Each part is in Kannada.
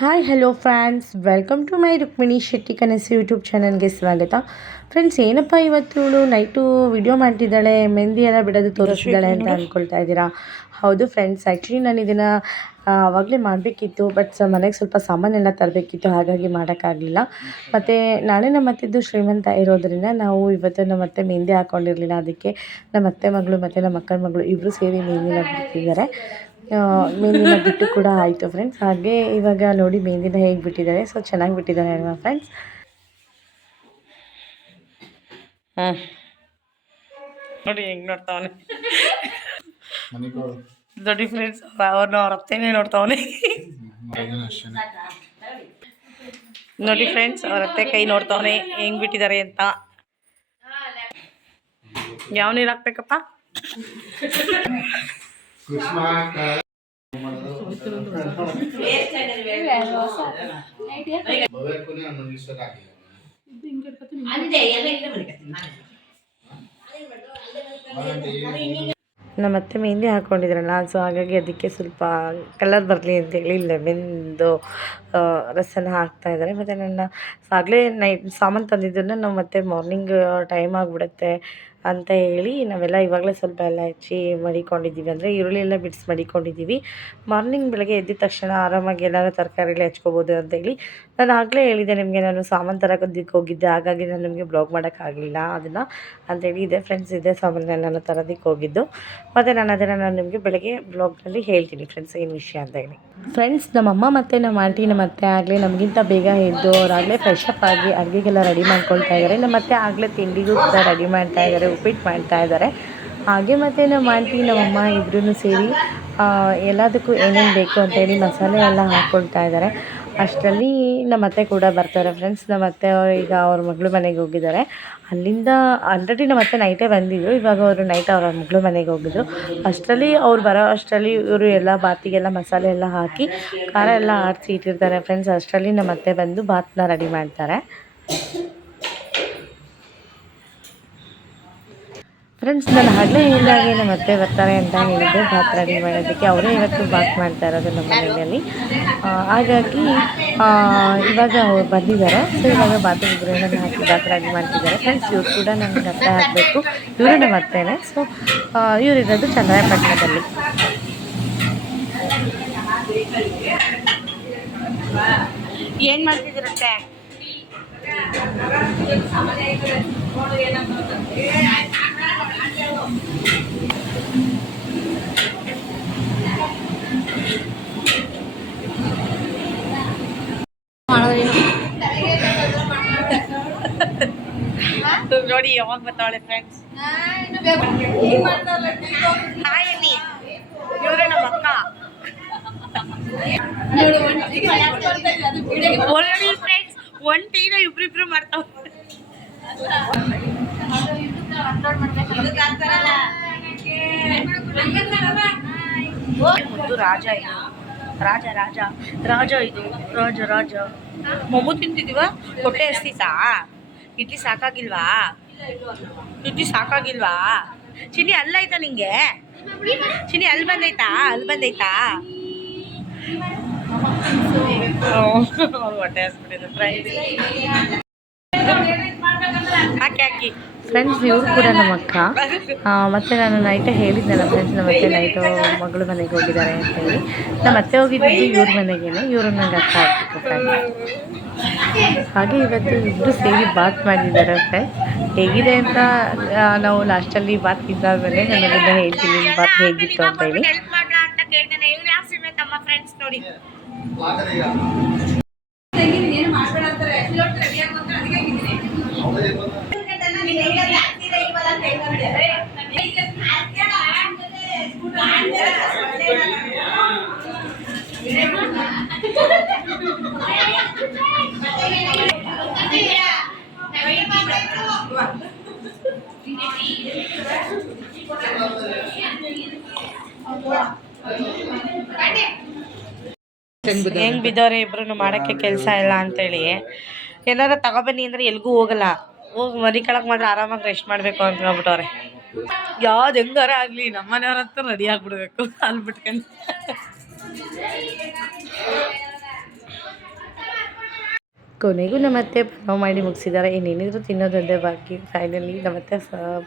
Hi hello friends, welcome to my Rukmini Shetty ಕನಸು ಯೂಟ್ಯೂಬ್ ಚಾನಲ್ಗೆ ಸ್ವಾಗತ. ಫ್ರೆಂಡ್ಸ್, ಏನಪ್ಪ ಇವತ್ತು ಇವಳು ನೈಟು ವಿಡಿಯೋ ಮಾಡ್ತಿದ್ದಾಳೆ, ಮೆಹಂದಿ ಎಲ್ಲ ಬಿಡೋದು ತೋರಿಸಿದ್ದಾಳೆ ಅಂತ ಅಂದ್ಕೊಳ್ತಾ ಇದ್ದೀರಾ? ಹೌದು ಫ್ರೆಂಡ್ಸ್, ಆ್ಯಕ್ಚುಲಿ ನಾನು ಇದನ್ನು ಆವಾಗಲೇ ಮಾಡಬೇಕಿತ್ತು, ಬಟ್ ಮನೆಗೆ ಸ್ವಲ್ಪ ಸಾಮಾನೆಲ್ಲ ತರಬೇಕಿತ್ತು, ಹಾಗಾಗಿ ಮಾಡೋಕ್ಕಾಗಲಿಲ್ಲ. ಮತ್ತು ನಾಳೆ ನಮ್ಮ ಅತ್ತೆದು ಶ್ರೀಮಂತ ಇರೋದರಿಂದ ನಾವು ಇವತ್ತು ನಮ್ಮ ಅತ್ತೆ ಮೆಹಂದಿ ಹಾಕ್ಕೊಂಡಿರಲಿಲ್ಲ. ಅದಕ್ಕೆ ನಮ್ಮ ಅತ್ತೆ ಮಗಳು ಮತ್ತು ನಮ್ಮ ಅಕ್ಕನ ಮಗಳು ಇಬ್ಬರು ಸೇರಿ ಮೆಹಂದಿನ ಬಿಟ್ಟಿದ್ದಾರೆ. ಮೆಹಂದಿನ ಬಿಟ್ಟು ಕೂಡ ಆಯಿತು ಫ್ರೆಂಡ್ಸ್. ಹಾಗೆ ಇವಾಗ ನೋಡಿ ಮೆಹಂದಿನ ಹೇಗೆ ಬಿಟ್ಟಿದ್ದಾರೆ. ಸೊ ಚೆನ್ನಾಗಿ ಬಿಟ್ಟಿದ್ದಾರೆ ಅಲ್ವಾ ಫ್ರೆಂಡ್ಸ್? ನೋಡಿ ಹೆಂಗೆ ನೋಡ್ತಾವನೆ ನೋಡಿ ಫ್ರೆಂಡ್ಸ್, ಅವ್ರನ್ನ ಅವ್ರ ಅತ್ತೆನೇ ನೋಡ್ತಾವನೆ. ನೋಡಿ ಫ್ರೆಂಡ್ಸ್, ಅವ್ರ ಅತ್ತೆ ಕೈ ನೋಡ್ತಾವನೆ ಹೆಂಗೆ ಬಿಟ್ಟಿದ್ದಾರೆ ಅಂತ. ಯಾವ ನೀರು ಹಾಕ್ಬೇಕಪ್ಪ? ನಮ್ಮ ಅತ್ತೆ ಮೆಹಂದಿ ಹಾಕ್ಕೊಂಡಿದ್ರಲ್ಲ, ಸೊ ಹಾಗಾಗಿ ಅದಕ್ಕೆ ಸ್ವಲ್ಪ ಕಲರ್ ಬರಲಿ ಅಂತೇಳಿ ಲೆಮನ್ದು ರಸನ ಹಾಕ್ತಾಯಿದ್ದಾರೆ. ಮತ್ತು ನನ್ನ ಆಗಲೇ ನೈಟ್ ಸಾಮಾನು ತಂದಿದ್ದನ್ನು ನಾವು ಮತ್ತೆ ಮಾರ್ನಿಂಗ್ ಟೈಮ್ ಆಗಿಬಿಡುತ್ತೆ ಅಂತ ಹೇಳಿ ನಾವೆಲ್ಲ ಇವಾಗಲೇ ಸ್ವಲ್ಪ ಎಲ್ಲ ಹೆಚ್ಚಿ ಮಡಿಕೊಂಡಿದ್ದೀವಿ. ಅಂದರೆ ಈರುಳ್ಳಿ ಎಲ್ಲ ಬಿಡಿಸಿ ಮಡಿಕೊಂಡಿದ್ದೀವಿ. ಮಾರ್ನಿಂಗ್ ಬೆಳಗ್ಗೆ ಎದ್ದಿದ ತಕ್ಷಣ ಆರಾಮಾಗಿ ಎಲ್ಲರೂ ತರಕಾರಿಲ್ಲ ಹೆಚ್ಕೋಬೋದು ಅಂತೇಳಿ ನಾನು ಆಗಲೇ ಹೇಳಿದ್ದೆ ನಿಮಗೆ. ನಾನು ಸಾಮಾನು ತರೋದಕ್ಕೆ ಹೋಗಿದ್ದೆ, ಹಾಗಾಗಿ ನಾನು ನಿಮಗೆ ಬ್ಲಾಗ್ ಮಾಡೋಕ್ಕಾಗಲಿಲ್ಲ ಅದನ್ನು ಅಂತೇಳಿ. ಇದೆ ಫ್ರೆಂಡ್ಸ್, ಇದೆ ಸಾಮಾನೆಲ್ಲ ನಾನು ತರೋದಕ್ಕೆ ಹೋಗಿದ್ದು. ಮತ್ತು ನಾನು ನಿಮಗೆ ಬೆಳಗ್ಗೆ ಬ್ಲಾಗ್ನಲ್ಲಿ ಹೇಳ್ತೀನಿ ಫ್ರೆಂಡ್ಸ್ ಏನು ವಿಷಯ ಅಂತ ಹೇಳಿ. ಫ್ರೆಂಡ್ಸ್, ನಮ್ಮಮ್ಮ ಮತ್ತು ನಮ್ಮ ಆಂಟಿ ನಮ್ಮ ಅತ್ತೆ ಆಗಲೇ ನಮಗಿಂತ ಬೇಗ ಎದ್ದು ಅವರಾಗಲೇ ಫ್ರೆಶ್ ಅಪ್ ಆಗಿ ಅಡುಗೆಗೆಲ್ಲ ರೆಡಿ ಮಾಡ್ಕೊಳ್ತಾ ಇದ್ದಾರೆ. ನಮ್ಮ ಅತ್ತೆ ಆಗಲೇ ತಿಂಡಿಗೂ ಕೂಡ ರೆಡಿ ಮಾಡ್ತಾ ಇದ್ದಾರೆ, ಉಪ್ಪಿಟ್ಟು ಮಾಡ್ತಾ ಇದ್ದಾರೆ. ಹಾಗೆ ಮತ್ತು ನಮ್ಮ ಆಂಟಿ ನಮ್ಮಮ್ಮ ಇಬ್ಬರೂ ಸೇರಿ ಎಲ್ಲದಕ್ಕೂ ಏನೇನು ಬೇಕು ಅಂತೇಳಿ ಮಸಾಲೆ ಎಲ್ಲ ಹಾಕ್ಕೊಳ್ತಾ ಇದ್ದಾರೆ. ಅಷ್ಟರಲ್ಲಿ ನಮ್ಮ ಅತ್ತೆ ಕೂಡ ಬರ್ತಾರೆ ಫ್ರೆಂಡ್ಸ್. ನಮ್ಮ ಅತ್ತೆ ಈಗ ಅವ್ರ ಮಗಳು ಮನೆಗೆ ಹೋಗಿದ್ದಾರೆ. ಅಲ್ಲಿಂದ ಆಲ್ರೆಡಿ ನಮ್ಮ ಅತ್ತೆ ನೈಟೇ ಬಂದಿದ್ದರು. ಇವಾಗ ಅವರು ನೈಟ್ ಅವ್ರ ಮಗಳು ಮನೆಗೆ ಹೋಗಿದ್ರು. ಅಷ್ಟರಲ್ಲಿ ಅವ್ರು ಬರೋ ಅಷ್ಟರಲ್ಲಿ ಇವರು ಎಲ್ಲ ಬಾತಿಗೆಲ್ಲ ಮಸಾಲೆ ಎಲ್ಲ ಹಾಕಿ ಖಾರ ಎಲ್ಲ ಆಡಿಸಿ ಇಟ್ಟಿರ್ತಾರೆ ಫ್ರೆಂಡ್ಸ್. ಅಷ್ಟರಲ್ಲಿ ನಮ್ಮ ಅತ್ತೆ ಬಂದು ಬಾತನ್ನ ರೆಡಿ ಮಾಡ್ತಾರೆ. ಫ್ರೆಂಡ್ಸ್, ನಾನು ಆಗಲೇ ಹೇಳಿದಾಗೆ ನಮ್ಮ ಅತ್ತೆ ಬರ್ತಾರೆ ಅಂತ ಹೇಳಿದ್ದೆ ಬಾತ್ ರೆಡಿ ಮಾಡೋದಕ್ಕೆ. ಅವರೇ ಇವತ್ತು ಬಾತ್ ಮಾಡ್ತಾ ಇರೋದು ನಮ್ಮ ಮನೆಯಲ್ಲಿ. ಹಾಗಾಗಿ ಇವಾಗ ಅವ್ರು ಬಂದಿದ್ದಾರೆ. ಸೊ ಇವಾಗ ಬಾತಿಗೆ ಗ್ರೈಂಡರ್ ಹಾಕಿ ಬಾತ್ ರೆಡಿ ಮಾಡ್ತಿದ್ದಾರೆ ಫ್ರೆಂಡ್ಸ್. ಇವ್ರು ಕೂಡ ನನಗೆ ಅತ್ತೆ ಆಗಬೇಕು, ಇವರು ನಮ್ಮ ಅತ್ತೆನೇ. ಸೊ ಇವರಿರೋದು ಚನ್ನರಾಯಪಟ್ಟಣದಲ್ಲಿ. ಏನು ಮಾಡ್ತಿದ್ದೀರತ್ತೆ? ನೋಡಿ ಯಾವಾಗ ಬರ್ತಾವಳೆ ಫ್ರೆಂಡ್ಸ್. ಹಾಯ್ ಅನ್ನಿ, ಇವ್ರೆ ನಮ್ಮ ಅಕ್ಕ. ಫ್ರೆಂಡ್ಸ್, ಒನ್ ಟೀನ ಇಬ್ರಿಬ್ರು ಮಾಡ್ತಾವ. ಮುದ್ದು ರಾಜ ಇದು, ರಾಜ ರಾಜ ರಾಜ ಇದು, ರಾಜ ರಾಜ. ಮೊಮ್ಮು ತಿಂತಿದೀವ. ಹೊಟ್ಟೆ ಹಸ್ತಿತಾ? ಇಡ್ಲಿ ಸಾಕಾಗಿಲ್ವಾ? ಇಡ್ಲಿ ಸಾಕಾಗಿಲ್ವಾ? ಚಿನ್ನಿ ಅಲ್ಲಾಯ್ತಾ ನಿಂಗೆ? ಚಿನ್ನಿ ಅಲ್ಲಿ ಬಂದೈತಾ? ಅಲ್ಲಿ ಬಂದೈತಾ? ಹೊಟ್ಟೆ ಹಸ್ಬಿಟ್ಟಿದೆ ಫ್ರೆಂಡ್ಸ್. ಹಾಕಿ ಫ್ರೆಂಡ್ಸ್, ಇವರು ಕೂಡ ನಮ್ಮ ಅಕ್ಕ. ಮತ್ತು ನಾನು ನೈಟೇ ಹೇಳಿದ್ನಲ್ಲ ಫ್ರೆಂಡ್ಸ್, ನಮ್ಮ ಅತ್ತೆ ನೈಟು ಮಗಳು ಮನೆಗೆ ಹೋಗಿದ್ದಾರೆ ಅಂತೇಳಿ. ನಮ್ಮ ಅತ್ತೆ ಹೋಗಿದ್ದು ಇವ್ರ ಮನೆಗೇನೆ, ಇವರು ನಂಗೆ ಅಕ್ಕ ಆಗ್ಬೇಕು ಫ್ರೆಂಡ್ಸ್. ಹಾಗೆ ಇವತ್ತು ಇಬ್ಬರು ಸೇರಿ ಬಾತ್ ಮಾಡಿದ್ದಾರೆ ಫ್ರೆಂಡ್ಸ್. ಹೇಗಿದೆ ಅಂತ ನಾವು ಲಾಸ್ಟಲ್ಲಿ ಬಾತ್ ತಿಂದಾದ್ಮೇಲೆ ನಾನು ಅದನ್ನು ಹೇಳ್ತೀನಿ ಬಾತ್ ಹೇಗಿತ್ತು ಅಂತ ಹೇಳಿ. ನೋಡಿ ಹೆಂಗ್ ಬಿದ್ದವ್ರೆ ಇಬ್ರು ಮಾಡೋಕ್ಕೆ ಕೆಲಸ ಇಲ್ಲ ಅಂತೇಳಿ. ಏನಾರ ತಗೊಬನ್ನಿ ಅಂದರೆ ಎಲ್ಗೂ ಹೋಗಲ್ಲ, ಹೋಗಿ ಮರಿ ಕೆಳಗೆ ಮಾತ್ರ ಆರಾಮಾಗಿ ರೆಸ್ಟ್ ಮಾಡಬೇಕು ಅಂದ್ಕೊಂಡ್ಬಿಟ್ಟವ್ರೆ. ಯಾವ್ದು ಹೆಂಗಾರ ಆಗಲಿ ನಮ್ಮನೆಯವ್ರಂತೂ ರೆಡಿ ಆಗಿಬಿಡ್ಬೇಕು ಅಲ್ಲಿ ಬಿಟ್ಕೊಂಡು. ಕೊನೆಗೂ ನಮ್ಮತ್ತೆ ಪಲಾವ್ ಮಾಡಿ ಮುಗಿಸಿದ್ದಾರೆ. ಇನ್ನೇನಿದ್ರು ತಿನ್ನೋದೊಂದೇ ಬಾಕಿ. ಫೈನಲಿ ನಮ್ಮತ್ತೆ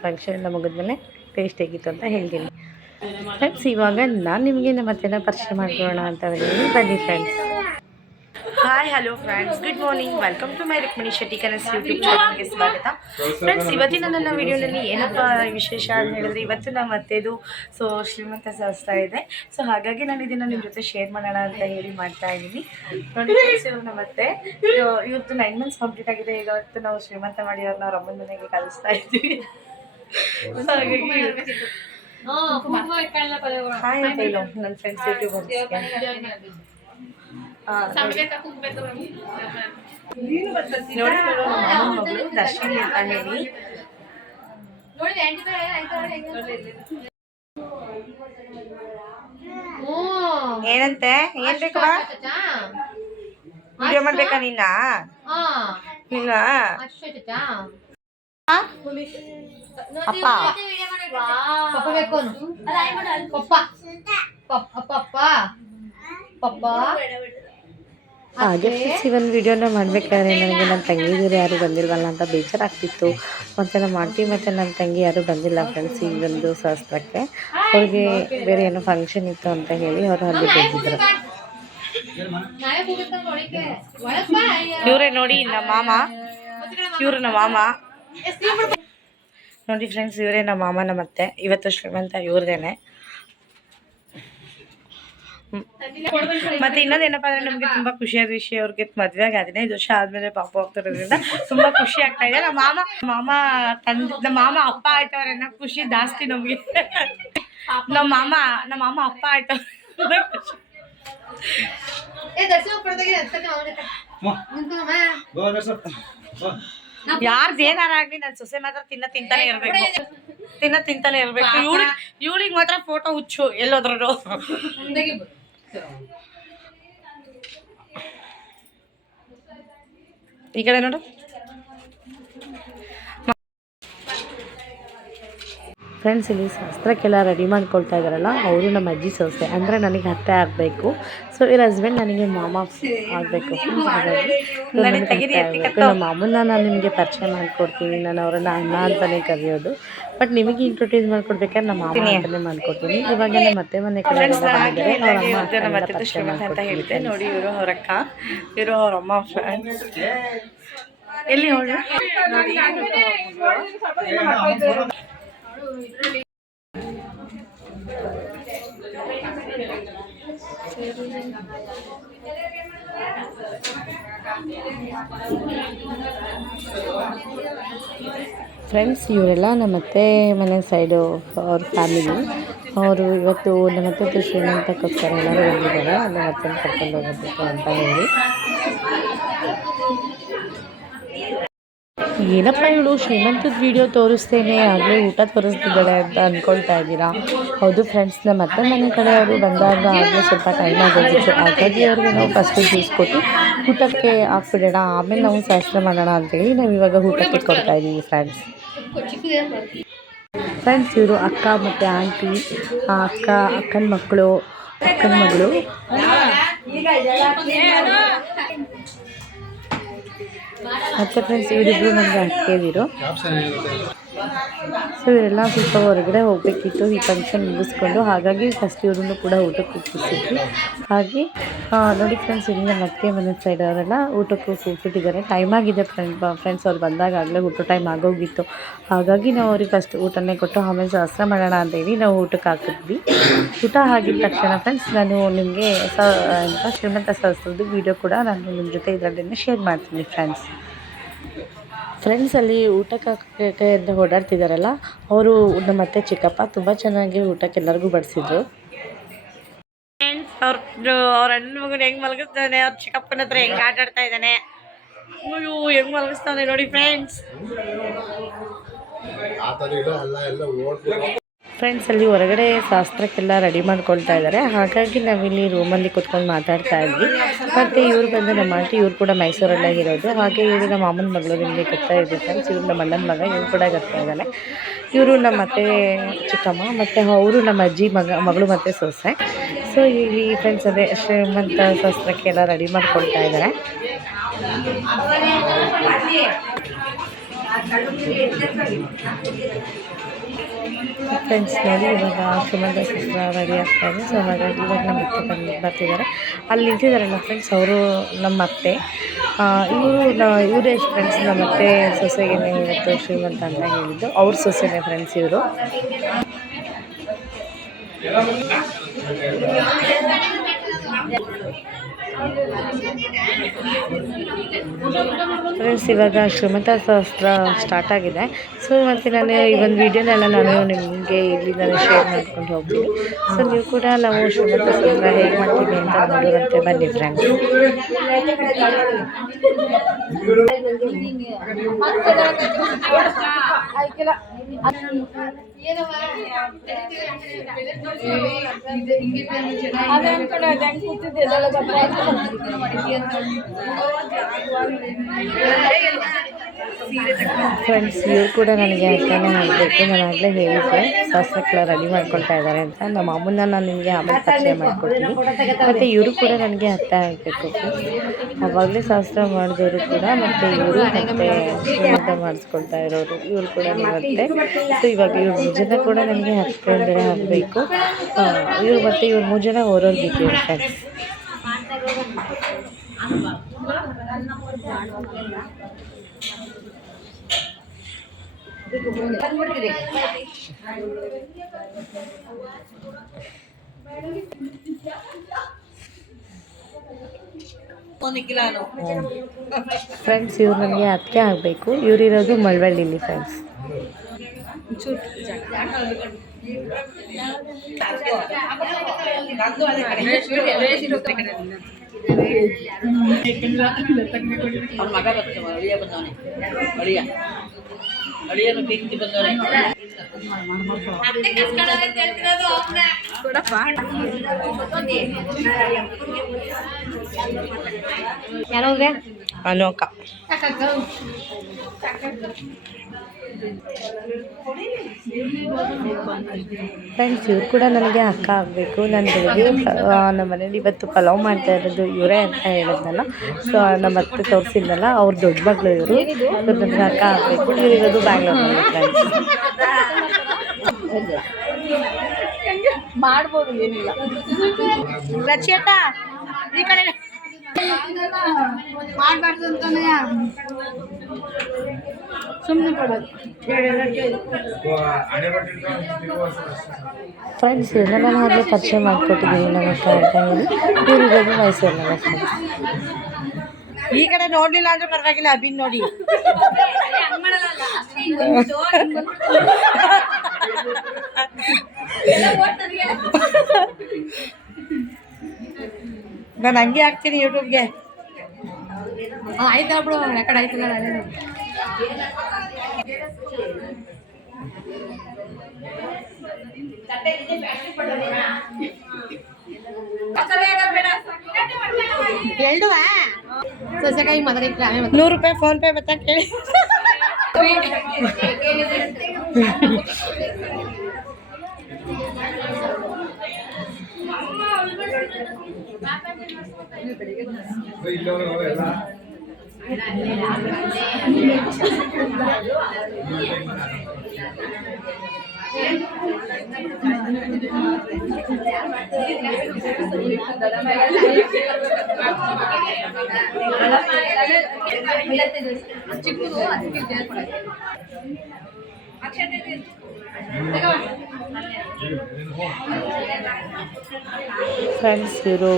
ಫಂಕ್ಷನ್ ಎಲ್ಲ ಮುಗಿದ್ಮೇಲೆ ಟೇಸ್ಟ್ ಹೇಗಿತ್ತು ಅಂತ ಹೇಳ್ತೀನಿ ಫ್ರೆಂಡ್ಸ್. ಇವಾಗ ನಾನು ನಿಮಗೆ ನಮ್ಮತ್ತೆನ ಪರಿಚಯ ಮಾಡ್ಕೊಳ್ಳೋಣ ಅಂತ ಹೇಳಿದ್ದೀನಿ. ಬನ್ನಿ friends. Hi hello friends, good morning. Welcome to my Rukmini Shetty ಕನಸ್ ಯೂಟ್ಯೂಬ್ ಚಾನಲ್ಗೆ ಸ್ವಾಗತ. ಫ್ರೆಂಡ್ಸ್, ಇವತ್ತಿನ ನನ್ನ ವಿಡಿಯೋನಲ್ಲಿ ಏನಪ್ಪ ವಿಶೇಷ ಅಂತ ಹೇಳಿದ್ರೆ, ಇವತ್ತು ನಮ್ಮ ಅತ್ತೆದು ಶ್ರೀಮಂತ ಶಾಸ್ತ್ರ ಇದೆ. ಸೊ ಹಾಗಾಗಿ ನಾನು ಇದನ್ನು ನಿಮ್ಮ ಜೊತೆ ಶೇರ್ ಮಾಡೋಣ ಅಂತ ಹೇಳಿ ಮಾಡ್ತಾ ಇದ್ದೀನಿ. ನೋಡಿ ಫ್ರೆಂಡ್ಸ್, ಇವರು ನಮ್ಮ ಅತ್ತೆ, ಇವತ್ತು 9 months ಕಂಪ್ಲೀಟ್ ಆಗಿದೆ. ಇವತ್ತು ನಾವು ಶ್ರೀಮಂತ ಮಾಡಿ ಅವ್ರನ್ನ ಅವ್ರ ಅಮ್ಮನ ಮನೆಗೆ ಕಳಿಸ್ತಾ ಇದ್ದೀವಿ. ಹಾಗಾಗಿ ಹಾಯ್ ಅಂತ ಹೇಳೋ ನನ್ನ ಫ್ರೆಂಡ್ಸ್ ಯೂಟ್ಯೂಬ್ ನೋಡಿ ಮಗಳು ದರ್ಶಿನಿ ಅಂತ ಹೇಳಿ. ಏನಂತೆ, ಏನ್ ಬೇಕು? ವಿಡಿಯೋ ಮಾಡ್ಬೇಕಾ ನಿನ್ನ? ಅಪ್ಪ ಹಾಗೆ ಫ್ರೆಂಡ್ಸ್, ಈ ಒಂದು ವಿಡಿಯೋನ ಮಾಡಬೇಕಾದ್ರೆ ನನಗೆ ನನ್ನ ತಂಗಿದಿರು ಯಾರು ಬಂದಿಲ್ವಲ್ಲ ಅಂತ ಬೇಜಾರಾಗ್ತಿತ್ತು. ಮತ್ತು ನಮ್ಮ ಆಂಟಿ ಮತ್ತು ನನ್ನ ತಂಗಿ ಯಾರೂ ಬಂದಿಲ್ಲ ಫ್ರೆಂಡ್ಸ್ ಈ ಒಂದು ಶಾಸ್ತ್ರಕ್ಕೆ. ಅವ್ರಿಗೆ ಬೇರೆ ಏನೋ ಫಂಕ್ಷನ್ ಇತ್ತು ಅಂತ ಹೇಳಿ ಅವರು ಅಲ್ಲಿ ಬಂದಿದ್ರು. ಇವರೇ ನೋಡಿ ನಮ್ಮ ಮಾಮ, ಇವರು ನಮ್ಮ ಮಾಮ ನೋಡಿ ಫ್ರೆಂಡ್ಸ್, ಇವರೇ ನಮ್ಮ ಮಾಮ ನಮ್ಮತ್ತೆ. ಇವತ್ತು ಶ್ರೀಮಂತ ಇವ್ರದೇನೆ. ಮತ್ತೆ ಇನ್ನೊಂದೇನಪ್ಪ ಅಂದ್ರೆ ನಮ್ಗೆ ತುಂಬಾ ಖುಷಿಯಾದ ವಿಷಯ, ಅವ್ರಿಗೆ ಮದ್ವೆ ಆಗಿ 15 ವರ್ಷ ಆದ್ಮೇಲೆ ಪಾಪ ಹೋಗ್ತಿರೋದ್ರಿಂದ ತುಂಬಾ ಖುಷಿ ಆಗ್ತಾ ಇದೆ. ನಮ್ಮ ಮಾಮ ಅಪ್ಪ ಆಯ್ತವ್ರೆ ಅನ್ನೋ ಖುಷಿ ಜಾಸ್ತಿ ನಮ್ಗೆ. ನಮ್ಮ ಮಾಮ ಅಪ್ಪ ಆಯ್ತವ್ರೆ. ಯಾರ್ದು ಏನಾರ ಆಗ್ಲಿ ನನ್ನ ಸೊಸೆ ಮಾತ್ರ ತಿಂತಾನೆ ಇರ್ಬೇಕು. ಇವಳಿಗೆ ಮಾತ್ರ ಫೋಟೋ ಹುಚ್ಚು ಎಲ್ಲೋದ್ರು. ಈ ಕಡೆ ನೋಡು ಫ್ರೆಂಡ್ಸ್. ಇಲ್ಲಿ ಶಾಸ್ತ್ರಕ್ಕೆಲ್ಲ ರೆಡಿ ಮಾಡ್ಕೊಳ್ತಾ ಇದ್ದಾರಲ್ಲ, ಅವರು ನಮ್ಮ ಅಜ್ಜಿ ಸೊಸೆ, ಅಂದರೆ ನನಗೆ ಅತ್ತೆ ಆಗಬೇಕು. ಸೊ ಇವ್ರ ಹಸ್ಬೆಂಡ್ ನನಗೆ ಮಾಮ ಆಗಬೇಕು. ಹಾಗಾಗಿ ನಮ್ಮ ಮಾಮನ್ನ ನಾನು ನಿಮಗೆ ಪರಿಚಯ ಮಾಡಿಕೊಡ್ತೀನಿ. ನಾನು ಅವರನ್ನು ಅಣ್ಣ ಅಂತಲೇ ಕರೆಯೋದು. ಬಟ್ ನಿಮಗೆ ಇಂಟ್ರೊಡ್ಯೂಸ್ ಮಾಡ್ಕೊಡ್ಬೇಕಾದ್ರೆ ನಮ್ಮ ಮಾಮ ಅಂತಲೇ ಮಾಡ್ಕೊಡ್ತೀನಿ. ಇವಾಗ ನಮ್ಮ ಅತ್ತೆ ಮನೆ ಕಡೆ ಅಂತ ಹೇಳಿದೆ ನೋಡಿ. ಇವರು ಅವರಕ್ಕ, ಇವರು ಅವರಮ್ಮ ಫ್ರೆಂಡ್ಸ್. ಎಲ್ಲಿ ಹೋಗಿ ಫ್ರೆಂಡ್ಸ್, ಇವರೆಲ್ಲ ನಮ್ಮತ್ತೆ ಮನೆ ಸೈಡು ಅವ್ರ ಫ್ಯಾಮಿಲಿ. ಅವರು ಇವತ್ತು ನಮ್ಮತ್ತೆ ಶ್ರೀಮಂತಕ್ಕೋಸ್ಕರ ಎಲ್ಲರೂ ಬಂದಿದ್ದಾರೆ. ನಮ್ಮತ್ತೆ ಕರ್ಕೊಂಡು ಹೋಗಬೇಕು ಅಂತ ಹೇಳಿ. ಏನಪ್ಪ ಇವಳು ಶ್ರೀಮಂತದ ವಿಡಿಯೋ ತೋರಿಸ್ತೇನೆ ಆಗಲೇ ಊಟ ತೋರಿಸ್ತಿದ್ದಾಳೆ ಅಂತ ಅಂದ್ಕೊಳ್ತಾ ಇದ್ದೀರಾ? ಹೌದು ಫ್ರೆಂಡ್ಸ್, ನಮ್ಮ ಅತ್ತೆ ಮನೆ ಕಡೆ ಅವರು ಬಂದಾಗ ಆಗಲೇ ಸ್ವಲ್ಪ ಟೈಮ್ ಆಗೋಗಿತ್ತು. ಹಾಗಾಗಿ ಅವ್ರಿಗೆ ನಾವು ಫಸ್ಟು ಜ್ಯೂಸ್ ಕೊಟ್ಟು ಊಟಕ್ಕೆ ಹಾಕ್ಬಿಡೋಣ, ಆಮೇಲೆ ನಾವು ಶಾಸ್ತ್ರ ಮಾಡೋಣ ಅಂತೇಳಿ ನಾವು ಇವಾಗ ಊಟಕ್ಕೆ ಕೊಡ್ತಾ ಇದ್ದೀವಿ ಫ್ರೆಂಡ್ಸ್. ಇವರು ಅಕ್ಕ ಮತ್ತು ಆಂಟಿ, ಅಕ್ಕನ ಮಗಳು. ಮತ್ತು ಫ್ರೆಂಡ್ಸ್, ಇವರಿಬ್ಬರು ನಮಗೆ ಅತ್ತಿಗೆದಿರು. ಸೊ ಇವರೆಲ್ಲ ಸ್ವಲ್ಪ ಹೊರಗಡೆ ಹೋಗಬೇಕಿತ್ತು ಈ ಫಂಕ್ಷನ್ ಮುಗಿಸ್ಕೊಂಡು. ಹಾಗಾಗಿ ಫಸ್ಟ್ ಇವ್ರನ್ನೂ ಕೂಡ ಊಟಕ್ಕೆ ಕೂರಿಸಿದ್ವಿ. ಹಾಗೆ ನೋಡಿ ಫ್ರೆಂಡ್ಸ್, ಇಲ್ಲಿ ನಮ್ಮ ಅತ್ತೆ ಮನೆ ಸೈಡ್ ಅವರೆಲ್ಲ ಊಟಕ್ಕೆ ಕೂರಿಸಿಟ್ಟಿದ್ದಾರೆ. ಟೈಮ್ ಆಗಿದೆ ಫ್ರೆಂಡ್ಸ್, ಅವ್ರು ಬಂದಾಗ ಆಗಲೇ ಊಟ ಟೈಮ್ ಆಗೋಗಿತ್ತು. ಹಾಗಾಗಿ ನಾವು ಅವ್ರಿಗೆ ಫಸ್ಟ್ ಊಟನೇ ಕೊಟ್ಟು ಆಮೇಲೆ ಶಾಸ್ತ್ರ ಮಾಡೋಣ ಅಂತೇಳಿ ನಾವು ಊಟಕ್ಕೆ ಹಾಕಿದ್ವಿ. ಊಟ ಆಗಿದ ತಕ್ಷಣ ಫ್ರೆಂಡ್ಸ್, ನಾನು ನಿಮಗೆ ಶ್ರೀಮಂತ ಶಾಸ್ತ್ರದ ವಿಡಿಯೋ ಕೂಡ ನಾನು ನಿಮ್ಮ ಜೊತೆ ಇದರಲ್ಲೇ ಶೇರ್ ಮಾಡ್ತೀನಿ ಫ್ರೆಂಡ್ಸ್. ಅಲ್ಲಿ ಊಟಕ್ಕೆ ಹಾಕೋಕ್ಕೆ ಅಂತ ಓಡಾಡ್ತಿದ್ದಾರಲ್ಲ, ಅವರು ನಮ್ಮ ಅತ್ತೆ ಚಿಕ್ಕಪ್ಪ ತುಂಬ ಚೆನ್ನಾಗಿ ಊಟಕ್ಕೆ ಎಲ್ಲರಿಗೂ ಬಡಿಸಿದ್ರು. ಫ್ರೆಂಡ್ಸ್, ಅವ್ರ ಅಣ್ಣನ ಮಗನ ಹೆಂಗೆ ಮಲಗಿಸ್ತಾನೆ, ಅವ್ರ ಚಿಕ್ಕಪ್ಪನ ಹತ್ರ ಹೆಂಗೆ ಆಟ ಆಡ್ತಾ ಇದ್ದಾನೆ. ಹೆಂಗೆ ಮಲಗಿಸ್ತಾನೆ ನೋಡಿ ಫ್ರೆಂಡ್ಸ್. ಫ್ರೆಂಡ್ಸ್, ಅಲ್ಲಿ ಹೊರಗಡೆ ಶಾಸ್ತ್ರಕ್ಕೆಲ್ಲ ರೆಡಿ ಮಾಡ್ಕೊಳ್ತಾ ಇದ್ದಾರೆ. ಹಾಗಾಗಿ ನಾವಿಲ್ಲಿ ರೂಮಲ್ಲಿ ಕೂತ್ಕೊಂಡು ಮಾತಾಡ್ತಾ ಇದ್ವಿ. ಮತ್ತು ಇವ್ರು ಬಂದು ನಮ್ಮ ಆಂಟಿ, ಇವ್ರು ಕೂಡ ಮೈಸೂರಲ್ಲೇ ಇರೋದು. ಹಾಗೆ ಇವರು ನಮ್ಮ ಮಾಮನ ಮಗಳು, ನಿಮಗೆ ಗೊತ್ತಾ ಇದೆ ಫ್ರೆಂಡ್ಸ್. ಇವ್ರು ನಮ್ಮ ಅಣ್ಣನ ಮಗ, ಇವ್ರು ಕೂಡ ಗೊತ್ತಾ ಇದ್ದಾನೆ. ಇವರು ನಮ್ಮ ಅತ್ತೆ ಚಿಕ್ಕಮ್ಮ, ಮತ್ತು ಅವರು ನಮ್ಮ ಅಜ್ಜಿ ಮಗಳು ಮತ್ತು ಸೊಸೆ. ಸೊ ಇಲ್ಲಿ ಫ್ರೆಂಡ್ಸ್ ಅದೇ ಶ್ರೀಮಂತ ಶಾಸ್ತ್ರಕ್ಕೆಲ್ಲ ರೆಡಿ ಮಾಡ್ಕೊಳ್ತಾ ಇದ್ದಾರೆ. ಫ್ರೆಂಡ್ಸ್ ನೋಡಿ ಇವಾಗ ಶ್ರೀಮಂತ ಶಾಸ್ತ್ರ ರೆಡಿ ಆಗ್ತಾ ಇದೆ. ಸೊ ಹಾಗಾಗಿ ಇವಾಗ ನಮ್ಮ ಅತ್ತೆ ಬರ್ತಿದ್ದಾರೆ. ಅಲ್ಲಿ ನಿಂತಿದ್ದಾರಲ್ಲ ಫ್ರೆಂಡ್ಸ್, ಅವರು ನಮ್ಮ ಅತ್ತೆ. ಇವರೇ ಫ್ರೆಂಡ್ಸ್ ನಮ್ಮ ಅತ್ತೆ ಸೊಸೆಗೆ ಇವತ್ತು ಶ್ರೀಮಂತ ಅಂತ ಹೇಳಿದ್ದು. ಅವ್ರ ಸೊಸೆನೇ ಫ್ರೆಂಡ್ಸ್ ಇವರು. ಫ್ರೆಂಡ್ಸ್ ಇವಾಗ ಶ್ರೀಮಂತ ಶಾಸ್ತ್ರ ಸ್ಟಾರ್ಟ್ ಆಗಿದೆ. ಸೊ ಮತ್ತು ನಾನು ಈ ಒಂದು ವಿಡಿಯೋನೆಲ್ಲ ನಾನು ನಿಮಗೆ ಇಲ್ಲಿ ನಾನು ಶೇರ್ ಮಾಡ್ಕೊಂಡು ಹೋಗ್ತೀನಿ. ಸೊ ನೀವು ಕೂಡ ನಾವು ಶ್ರೀಮಂತ ಶಾಸ್ತ್ರ ಹೇಗೆ ಮಾಡ್ತೀವಿ ಅಂತ ನೋಡೋರಂತೆ ಬನ್ನಿ ಫ್ರೆಂಡ್ಸ್. ಫ್ರೆಂಡ್ಸ್ ಇವ್ರು ಕೂಡ ನನಗೆ ಅರ್ಥನೇ ಆಗಬೇಕು. ನಾನು ಆಗಲೇ ಹೇಳಿದ್ದೆ ಶಾಸ್ತ್ರಕ್ಕೆಲ್ಲ ರೆಡಿ ಮಾಡ್ಕೊಳ್ತಾ ಇದ್ದಾರೆ ಅಂತ. ನಮ್ಮ ಅಮ್ಮನ್ನ ನಾನು ನಿಮಗೆ ಆಮೇಲೆ ಪರಿಚಯ ಮಾಡಿಕೊಡ್ತೀನಿ. ಮತ್ತು ಇವರು ಕೂಡ ನನಗೆ ಅರ್ಥ ಆಗಬೇಕು. ಆವಾಗಲೇ ಶಾಸ್ತ್ರ ಮಾಡಿದವರು ಕೂಡ ಮತ್ತು ಇವರು ಮತ್ತು ಶ್ರೀಮಂತ ಮಾಡಿಸ್ಕೊಳ್ತಾ ಇರೋರು ಇವರು ಕೂಡ ಮತ್ತೆ. ಸೊ ಇವಾಗ ಇವ್ರ ಮೂಜನ ಕೂಡ ನನಗೆ ಹತ್ತಿರ ಆಗಬೇಕು. ಇವ್ರು ಮತ್ತು ಇವ್ರ ಮೂಜನ ಹೊರೋಗಿದ್ದೀವಿ ಫ್ರೆಂಡ್ಸ್. ಫ್ರೆಂಡ್ಸ್ ಇವ್ರು ನನಗೆ ಅತ್ತೆ ಆಗಬೇಕು. ಇವರಿರೋದು ಮಳವಳ್ಳಿಲಿ ಫ್ರೆಂಡ್ಸ್. ಯಾರೋಗ್ರೆ ಅನೋಕ ಫ್ರೆಂಡ್ಸ್ ಇವ್ರು ಕೂಡ ನನಗೆ ಅಕ್ಕ ಆಗಬೇಕು. ನಾನು ಬೆಳಗ್ಗೆ ನಮ್ಮ ಮನೇಲಿ ಇವತ್ತು ಪಲಾವ್ ಮಾಡ್ತಾ ಇರೋದು ಇವರೇ ಅಂತ ಹೇಳಿದ್ನಲ್ಲ. ಸೊ ನಮ್ಮ ಅತ್ತೆ ತೋರಿಸಿದ್ನಲ್ಲ, ಅವ್ರ ದೊಡ್ಡ ಮಗಳು ಇವರು. ನನಗೆ ಅಕ್ಕ ಆಗಬೇಕು. ಇವರಿರೋದು ಬ್ಯಾಂಗ್ಳೂರಲ್ಲಿ ಫ್ರೆಂಡ್ಸ್. ಮಾಡ್ಬೋದು, ಏನಿಲ್ಲ. ರಚಿಯತ ಈ ಕಡೆ ಮಾಡಬಾರ್ದು ಅಂತಾನೆ ಸುಮ್ಮನೆ ಕೊಡೋದು. ಫ್ರೆಂಡ್ಸ್ ನಾನು ಆಗಲೇ ಪರಿಚಯ ಮಾಡಿಕೊಟ್ಟಿದ್ದೀನಿ ನಮ್ಮ ಅಕ್ಕ ಅಂತ ಹೇಳಿ. ಇವರಿರೋದು ಮೈಸೂರಿನ ಫ್ರೆಂಡ್ಸ್. ಈ ಕಡೆ ನೋಡಲಿಲ್ಲ ಅಂದ್ರೆ ಪರವಾಗಿಲ್ಲ, ಅಭಿನ್ ನೋಡಿ. ನಾನು ಹಂಗೆ ಹಾಕ್ತೀನಿ ಯೂಟ್ಯೂಬ್ಗೆ. ಆಯ್ತಾ ಬಿಡು, ಯಾಕಡೆ ಆಯ್ತಲ್ಲ. ಹೇಳುವ ಸೊಸೆಕಾಯಿ ಮದುವೆ 100 ರೂಪಾಯಿ ಫೋನ್ ಪೇ ಬತ್ತ ಕೇಳಿ. ಫ್ರೆಂಡ್ಸ್ ಇವರು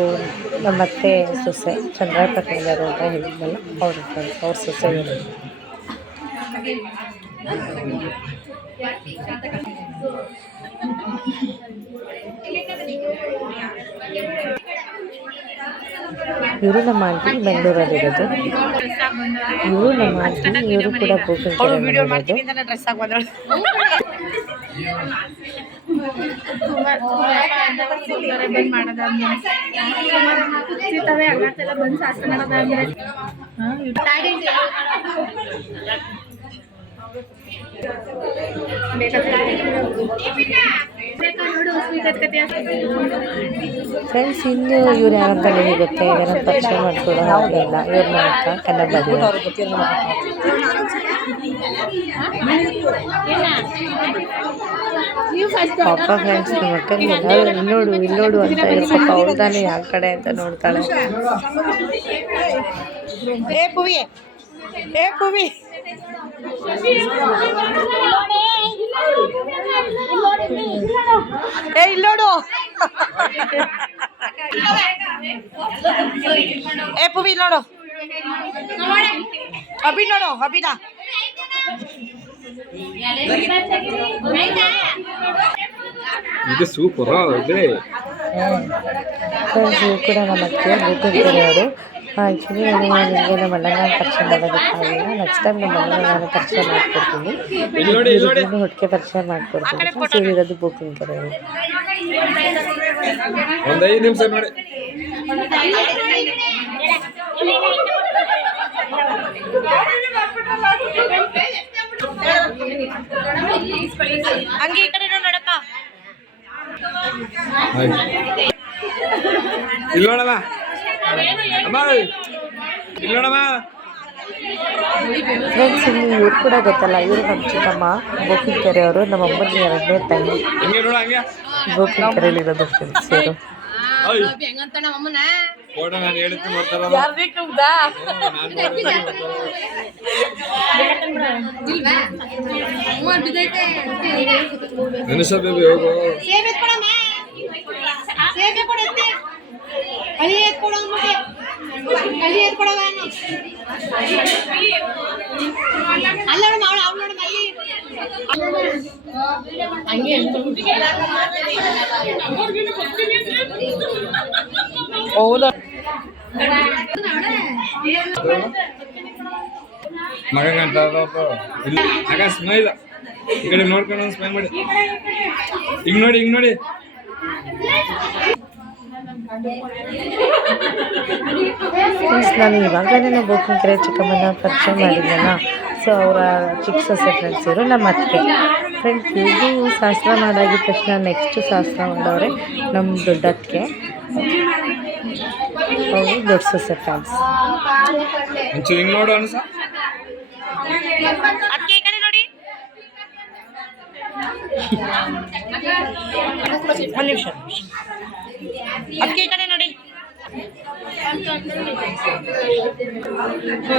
ನಮ್ಮ ಅತ್ತೆ ಸೊಸೆ ಚಂದ್ರಾಯಪಟ್ಟಣದವರು ಅಂತ ಹೇಳಿದ್ನಲ್ಲ, ಅವ್ರ ಫ್ರೆಂಡ್ಸ್, ಅವ್ರ ಸೊಸೆ ಇವರು. ಇವರು ನಮ್ಮ ಆಂಟಿ ಬೆಂಗಳೂರಲ್ಲಿರೋದು. ಇವರು ನಮ್ಮ ಆಂಟಿ, ಇವರು ಕೂಡ ಡ್ರೆಸ್ ಹಾಕೋದು. ಫ್ರೆಂಡ್ಸ್, ಇನ್ನು ಇವ್ರು ಯಾರಂತ ನಿಮಗೆ ಗೊತ್ತೇ? ಯಾರಂತ ಪರಿಚಯ ಮಾಡಿಕೊಡೋ ಹಾಗೆ ಇಲ್ಲ. ಇವ್ರ ನಮ್ಮ ಅಕ್ಕ ಕನ್ನಡದಲ್ಲಿ. ಪಾಪ ಫ್ರೆಂಡ್ಸ್, ನಮ್ಮ ಅಕ್ಕನಿಗೆ ಎಲ್ಲರೂ ಇಲ್ಲೋಡು ಅಂತ ಇರೋ ಪಾಪ ಅವ್ಳ್ದಾನೆ ಯಾವ ಕಡೆ ಅಂತ ನೋಡ್ತಾಳೆ. ಏ ಪುವಿ ಏ ಇಲ್ಲೋಡು ಏ ಪುವಿ ನೋಡು, ಅಭಿ ನೋಡು, ಅಭಿನಾ ಇದು ಸೂಪರ್ ಇದೆ. ಫ್ರೆಂಡ್ಸ್, ಇವು ಕೂಡ ನಮ್ಮ ಅತ್ತೆ ಗೋಕುಲ್ಕೆರೆ ಅವರು. ಆ್ಯಕ್ಚುಲಿ ನಾನು ನಿಮಗೆ ನಮ್ಮ ಅಣ್ಣನ ಪರಿಚಯ ಮಾಡೋದಕ್ಕಾಗಿಲ್ಲ. ನೆಕ್ಸ್ಟ್ ಟೈಮ್ ನಮ್ಮ ಅಣ್ಣನ ನಾನು ಪರಿಚಯ ಮಾಡಿಕೊಡ್ತೀನಿ. ಇನ್ನು ಹೊಟ್ಟಿಗೆ ಪರಿಚಯ ಮಾಡಿಕೊಡ್ತೀನಿ. ಸೇರಿರೋದು ಗೋಕುಲ್ಕೆರೆ ಅವರು. ಒಂದು 5 ನಿಮಿಷ ನೋಡಿ. ಹಂಗೆ ಈ ಕಡೆ ನೋಡಪ್ಪ. ಇಲ್ಲಿ ನೋಡಮ್ಮ ಅಮ್ಮ, ಇಲ್ಲಿ ನೋಡಮ್ಮ. ಫ್ರೆಂಡ್ಸ್, ಇಲ್ಲಿ ಇವ್ರು ಕೂಡ ಗೊತ್ತಲ್ಲ, ಇವರು ನಮ್ಮ ಚಿಕ್ಕಮ್ಮ ಗೋಕುಲ್ಕೆರೆ ಅವರು. ನಮ್ಮ ಅಮ್ಮನ 2ನೇ ತಂಗಿ ಹಿಂಗೆ ನೋಡ, ಹಂಗೆ ಗೋಕುಲ್ಕೆರೆಯಲ್ಲಿರೋದು ಫ್ರೆಂಡ್ಸ್ ಇವರು. ಫೋಟೋ ನಾನು ಹೇಳಿದ್ದು ಮಾಡ್ತಾರ. ಅನುಷ ಬೇಬಿ ಹೋಗು. ಹೌದಾ ಮಗ ಗಂಟ ಆಗ ಸ್ಮೈಲ್ ಈ ಕಡೆ ನೋಡ್ಕೊಂಡು ಸ್ಮೈಲ್ ಮಾಡಿ. ಹಿಂಗ್ ನೋಡಿ, ಹಿಂಗ್ ನೋಡಿ. ನಾನು ಇವಾಗಲೇ ಗೋಕುಲ್ಕೆರೆ ಚಿಕ್ಕಮ್ಮನ ಪರಿಚಯ ಮಾಡಿದ್ದೆನಾ. ಸೊ ಅವರ ಚಿಕ್ಕ ಸೊಸೆ ಫ್ರೆಂಡ್ಸ್ ಇವರು ನಮ್ಮ ಅತ್ತೆ ಫ್ರೆಂಡ್ಸ್. ಇದು ಶಾಸ್ತ್ರ ಮಾಡಾಗಿದ ತಕ್ಷಣ ನೆಕ್ಸ್ಟ್ ಶಾಸ್ತ್ರ ಮಾಡವ್ರೆ ನಮ್ಮ ದೊಡ್ಡಕ್ಕೆ. ಅವರು ದೊಡ್ಡ ಸೊಸೆ ಫ್ರೆಂಡ್ಸ್. ಒಂಚೂರು ಹಿಂಗ್ ನೋಡು ಅನ್ಸ. ಒಂದು ನಿಮಿಷ ಅದಕ್ಕೆ ಈ ಕಡೆ ನೋಡಿ.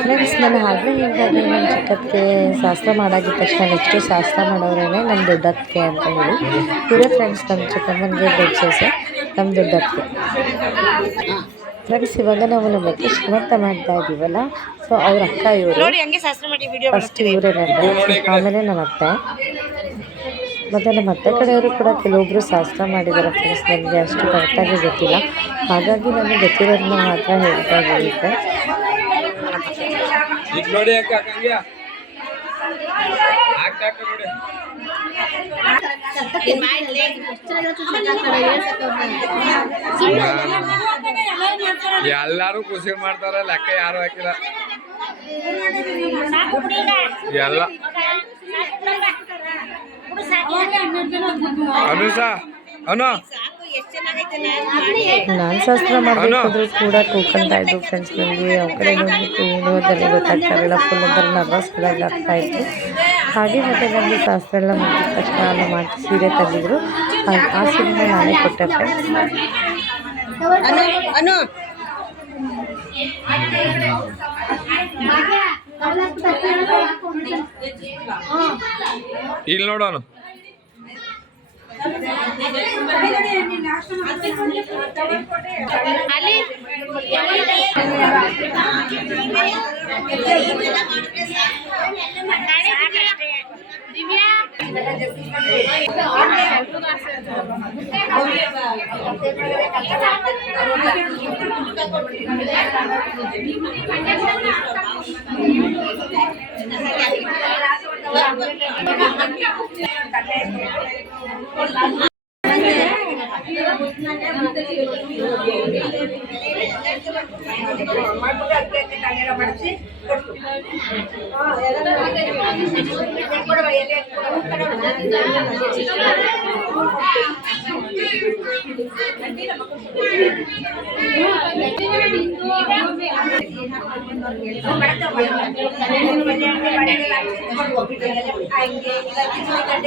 ಫ್ರೆಂಡ್ಸ್, ನಾನು ಆಗಲೇ ಹೇಳಿದಾಗ ನಮ್ಮ ಚಿಕ್ಕಕ್ಕೆ ಶಾಸ್ತ್ರ ಮಾಡಾಗಿದ ತಕ್ಷಣ ನೆಕ್ಸ್ಟು ಶಾಸ್ತ್ರ ಮಾಡೋರೇನೆ ನಮ್ಮ ದೊಡ್ಡಕ್ಕೆ ಅಂತ ಹೇಳಿ. ಇವರೇ ಫ್ರೆಂಡ್ಸ್ ನಮ್ಮ ಚಿಕ್ಕಮ್ಮನಿಗೆ ದೊಡ್ಡ ಸೊಸೆ, ನಮ್ಮ ದೊಡ್ಡಕ್ಕೆ. ಫ್ರೆಂಡ್ಸ್, ಇವಾಗ ನಾವು ನಮ್ಮ ಅತ್ತೆ ಶ್ರೀಮಂತ ಮಾಡ್ತಾ ಇದ್ದೀವಲ್ಲ, ಸೊ ಅವ್ರ ಅಕ್ಕ ಇವರು. ಫಸ್ಟ್ ಇವರೇ ಆಮೇಲೆ ನಮ್ಮ ಅತ್ತೆ. ಮತ್ತು ನಮ್ಮ ಅತ್ತೆ ಕಡೆಯವರು ಕೂಡ ಕೆಲವೊಬ್ಬರು ಶಾಸ್ತ್ರ ಮಾಡಿದ್ದಾರೆ ಫ್ರೆಂಡ್ಸ್. ನನಗೆ ಅಷ್ಟು ಕರೆಕ್ಟಾಗಿ ಗೊತ್ತಿಲ್ಲ, ಹಾಗಾಗಿ ನನಗೆ ಗೊತ್ತಿರೋದನ್ನ ಮಾತ್ರ ಹೇಳ್ತಾ ಇರುತ್ತೆ. ನೋಡಿ ಅಕ್ಕ, ಹಂಗೆ ನೋಡಿ. ಎಲ್ಲಾರು ಖುಷಿ ಮಾಡ್ತಾರ, ಲೆಕ್ಕ ಯಾರು ಹಾಕಿಲ್ಲ ಎಲ್ಲ. ಅನುಷ ಅನು ನಾನು ಶಾಸ್ತ್ರ ಮಾಡಬೇಕಾದ್ರೂ ಕೂಡ ಕೂತ್ಕೊಳ್ತಾ ಇದ್ದು ಫ್ರೆಂಡ್ಸ್. ನನಗೆ ಅವ್ರ ಕಡೆ ನೋಡಬೇಕು ಏನು ಅಂತಲೇ ಗೊತ್ತಾಗ್ತಾ ಇರಲಿಲ್ಲ. ಫುಲ್ ಒಂಥರ ನರ್ವಸ್ ಆಗ್ತಾಯಿತ್ತು. ಹಾಗೆ ಮತ್ತು ನನಗೆ ಶಾಸ್ತ್ರ ಎಲ್ಲ ಮುಗಿದ ತಕ್ಷಣ ನಮ್ಮ ಆಂಟಿ ಸೀರೆ ತಂದಿದ್ರು. ಆ ಸೀರೆನ ನಾನೇ ಕೊಟ್ಟೆ ಫ್ರೆಂಡ್ಸ್. ಇಲ್ಲಿ ನೋಡೋಣ.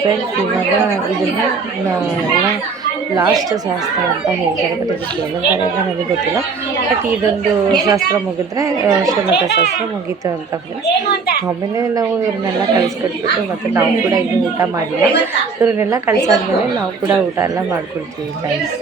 ಫ್ರೆಂಡ್ಸ್ ಇವಾಗ ಇದನ್ನು ಎಲ್ಲ ಲಾಸ್ಟ್ ಶಾಸ್ತ್ರ ಅಂತ ಹೇಳ್ತಾರೆ, ಬಟ್ ಇದಕ್ಕೆ ಏನಂತಾರೆ ಅಂತ ನನಗೆ ಗೊತ್ತಿಲ್ಲ. ಬಟ್ ಇದೊಂದು ಶಾಸ್ತ್ರ ಮುಗಿದ್ರೆ ಶ್ರೀಮಂತ ಶಾಸ್ತ್ರ ಮುಗೀತು ಅಂತ ಫ್ರೆಂಡ್ಸ್. ಆಮೇಲೆ ನಾವು ಇವ್ರನ್ನೆಲ್ಲ ಕಳಿಸ್ಕೊಟ್ಬಿಟ್ಟು ಮತ್ತು ನಾವು ಕೂಡ ಇನ್ನೂ ಊಟ ಮಾಡಿಲ್ಲ. ಇವ್ರನ್ನೆಲ್ಲ ಕಳಿಸಾದ್ಮೇಲೆ ನಾವು ಕೂಡ ಊಟ ಎಲ್ಲ ಮಾಡ್ಕೊಳ್ತೀವಿ ಫ್ರೆಂಡ್ಸ್.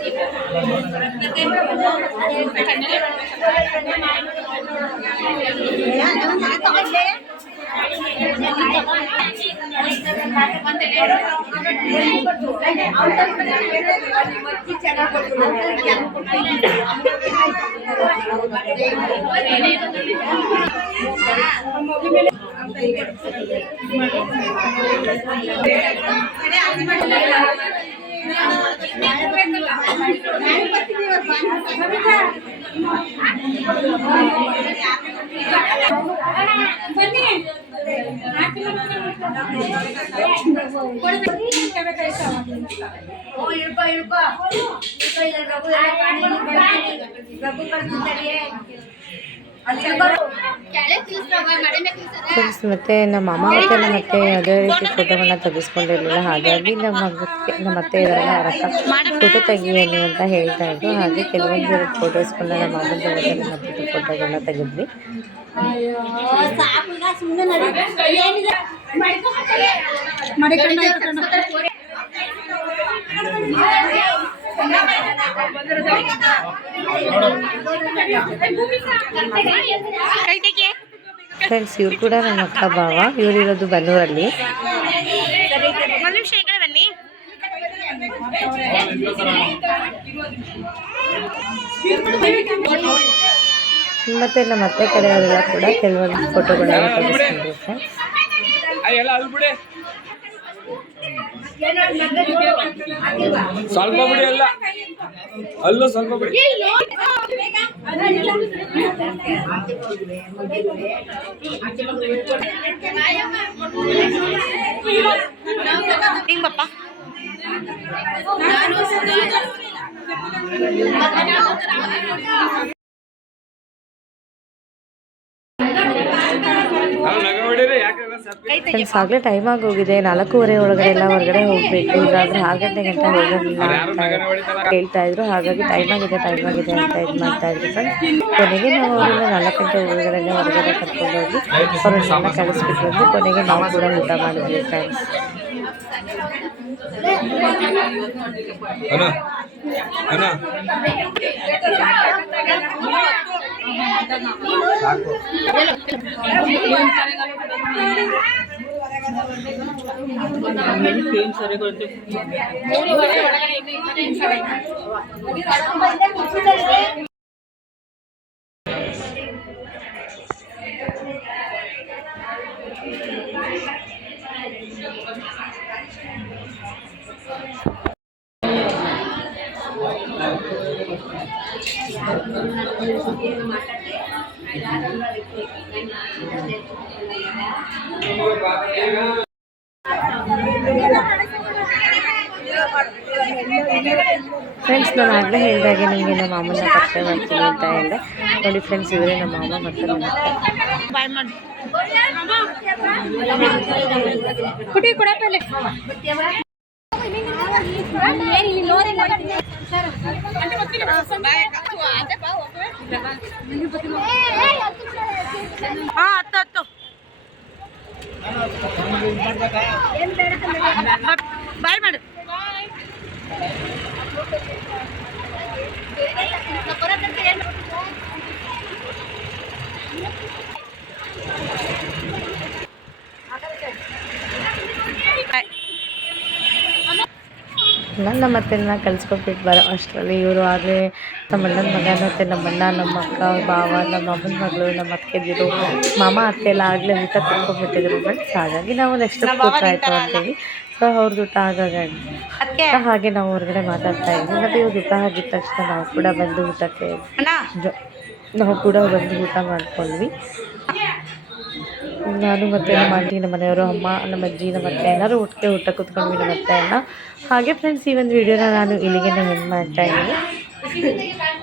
ಫ್ರೆಂಡ್ಸ್ ಮತ್ತು ನಮ್ಮ ಅಮ್ಮ ಮತ್ತು ನಮ್ಮ ಅತ್ತೆ ಯಾವುದೇ ರೀತಿ ಫೋಟೋಗಳನ್ನ ತೆಗೆಸ್ಕೊಂಡಿರಲಿಲ್ಲ. ಹಾಗಾಗಿ ನಮ್ಮ ಅತ್ತೆ ಇದ್ದಾರಲ್ಲ ಅವರಕ್ಕ ಫೋಟೋ ತೆಗಿಯಲು ಅಂತ ಹೇಳ್ತಾ ಇದ್ರು. ಹಾಗೆ ಕೆಲವೊಂದು ಫೋಟೋಸ್ಗಳನ್ನ ನಮ್ಮ ಅಮ್ಮನ ಜೊತೆ ನಮ್ಮ ಅತ್ತೆ ಫೋಟೋಗಳನ್ನ ತೆಗೆದ್ವಿ. ಫ್ರೆಂಡ್ಸ್ ಇವ್ರು ಕೂಡ ನಮ್ಮ ಅಕ್ಕ ಭಾವ. ಇವರಿರೋದು ಬೆಂಗಳೂರಲ್ಲಿ. ಮತ್ತು ನಮ್ಮ ಅತ್ತೆ ಕಡೆಯವರೆಲ್ಲ ಕೂಡ ಕೆಲವೊಂದು ಫೋಟೋಗಳನ್ನ ತೆಗೆಸ್ಕೊಂಡ್ರು ಫ್ರೆಂಡ್ಸ್. ಸ್ವಲ್ಪ ಬಿಡಿ ಅಲ್ಲ ಅಲ್ಲೂ ಸ್ವಲ್ಪ ಬಿಡಿ. ಹಿಂಗಪ್ಪ ಫ್ರೆಂಡ್ಸ್ ಆಗಲೇ ಟೈಮ್ ಆಗಿ ಹೋಗಿದೆ. 4:15 ಒಳಗಡೆ ಎಲ್ಲ ಹೊರಗಡೆ ಹೋಗಬೇಕು. ಈಗಾದರೆ 6 ಗಂಟೆ ಹೋಗೋದಿಲ್ಲ ಅಂತ ಹೇಳ್ತಾ ಇದ್ರು. ಹಾಗಾಗಿ ಟೈಮ್ ಆಗಿದೆ ಅಂತ ಇದು ಮಾಡ್ತಾ ಇದ್ರು ಫ್ರೆಂಡ್ಸ್. ಕೊನೆಗೆ ನಾವು ಅವ್ರನ್ನ 4 ಗಂಟೆ ಒಳಗಡೆ ಹೊರಗಡೆ ಕರ್ಕೊಂಡು ಹೋಗಿ ಅವ್ರನ್ನೆಲ್ಲ ಕಳಿಸ್ಬಿಟ್ಟು ಬಂದು ಕೊನೆಗೆ ನಾವು ಕೂಡ ಊಟ ಮಾಡಿದ್ವಿ ಫ್ರೆಂಡ್ಸ್. ಫ್ರೆಂಡ್ಸ್ ನಾನು ಆಗಲೇ ಹೇಳಿದಾಗೆ ನಿಮಗೆ ನಮ್ಮ ಮಾಮನ ಪರಿಚಯ ಮಾಡ್ತೀನಿ ಅಂತ ಹೇಳಿದೆ. ನೋಡಿ ಫ್ರೆಂಡ್ಸ್ ಇವರೇ ನಮ್ಮ ಮಾಮ ಮತ್ತು ನಮ್ಮ ಬಾಯ್ ಮಾಡು. ನಮ್ಮ ಅತ್ತೆನ ಕಳಿಸ್ಕೊಟ್ಬಿಟ್ಟು ಬರೋ ಅಷ್ಟರಲ್ಲಿ ಇವರು ಆಗಲೇ ನಮ್ಮ ಅಣ್ಣನ ಮಗ ಮತ್ತು ನಮ್ಮ ಅಣ್ಣ, ನಮ್ಮ ಅಕ್ಕ, ಭಾವ, ನಮ್ಮ ಅಮ್ಮನ ಮಗಳು, ನಮ್ಮ ಅತ್ತೆದಿರು, ಮಾಮ ಅತ್ತೆ ಎಲ್ಲ ಆಗಲೇ ಊಟ ತಿಳ್ಕೊಂಡ್ಬಿಟ್ಟಿದ್ರು ಫ್ರೆಂಡ್ಸ್. ಹಾಗಾಗಿ ನಾವು ನೆಕ್ಸ್ಟ್ ಊಟ ಆಯಿತು ಅಂತೇಳಿ ಸೊ ಅವ್ರದ್ದು ಊಟ ಹಾಗೆ ನಾವು ಹೊರಗಡೆ ಮಾತಾಡ್ತಾ ಇದ್ವಿ. ಮತ್ತು ಇವ್ರು ಊಟ ಆಗಿದ ತಕ್ಷಣ ನಾವು ಕೂಡ ಬಂದು ನಾವು ಕೂಡ ಬಂದು ಊಟ ಮಾಡ್ಕೊಂಡ್ವಿ. ನಾನು ಮತ್ತು ನಮ್ಮ ಆಂಟಿ, ನಮ್ಮ ಮನೆಯವರು, ಅಮ್ಮ, ನಮ್ಮ ಅಜ್ಜಿ, ನಮ್ಮ ಅತ್ತೆ ಎಲ್ಲರೂ ಒಟ್ಟಿಗೆ ಊಟ ಕೂತ್ಕೊಂಡ್ವಿ ನಮ್ಮ ಅತ್ತೆ ಎಲ್ಲ. ಹಾಗೆ ಫ್ರೆಂಡ್ಸ್, ಈ ಒಂದು ವಿಡಿಯೋನ ನಾನು ಇಲ್ಲಿಗೆ ಎಂಡ್ ಮಾಡ್ತಾ ಇದ್ದೀನಿ.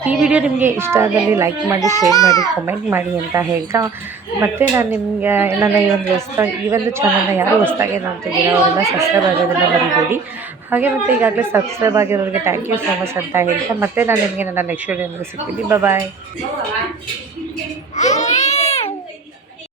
ಈ ವಿಡಿಯೋ ನಿಮಗೆ ಇಷ್ಟ ಆದಲ್ಲಿ ಲೈಕ್ ಮಾಡಿ, ಶೇರ್ ಮಾಡಿ, ಕಮೆಂಟ್ ಮಾಡಿ ಅಂತ ಹೇಳ್ತಾ, ಮತ್ತು ನಾನು ನಿಮಗೆ ನನ್ನ ಈ ಒಂದು ಚಾನಲ್ನ ಯಾರು ಹೊಸದಾಗಿ ನೋಡ್ತಿದ್ದೀರೋ ಅವರೆಲ್ಲ ಸಬ್ಸ್ಕ್ರೈಬ್ ಆಗೋದನ್ನು ಮರಿಬೇಡಿ. ಹಾಗೆ ಮತ್ತು ಈಗಾಗಲೇ ಸಬ್ಸ್ಕ್ರೈಬ್ ಆಗಿರೋರಿಗೆ ಥ್ಯಾಂಕ್ ಯು ಸೊ ಮಚ್ ಅಂತ ಹೇಳ್ತಾ, ಮತ್ತೆ ನಾನು ನಿಮಗೆ ನನ್ನ ನೆಕ್ಸ್ಟ್ ವಿಡಿಯೋನಲ್ಲಿ ಸಿಗ್ತೀನಿ. ಬಾಯ್.